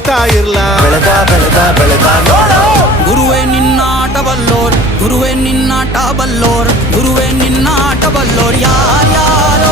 ಬರಿತಾ ಇರ್ಲ ಬೆಳೆದ ಬೆಳೆದ ಬೆಳೆದ ನೋಡೋ ಗುರುವೇ ನಿನ್ನಾಟ ಬಲ್ಲೋರ್, ಗುರುವೇ ನಿನ್ನಾಟ ಬಲ್ಲೋರ್, ಗುರುವೇ ನಿನ್ನಾಟ ಬಲ್ಲೋರ್ ಯಾರ್ಯಾರೋ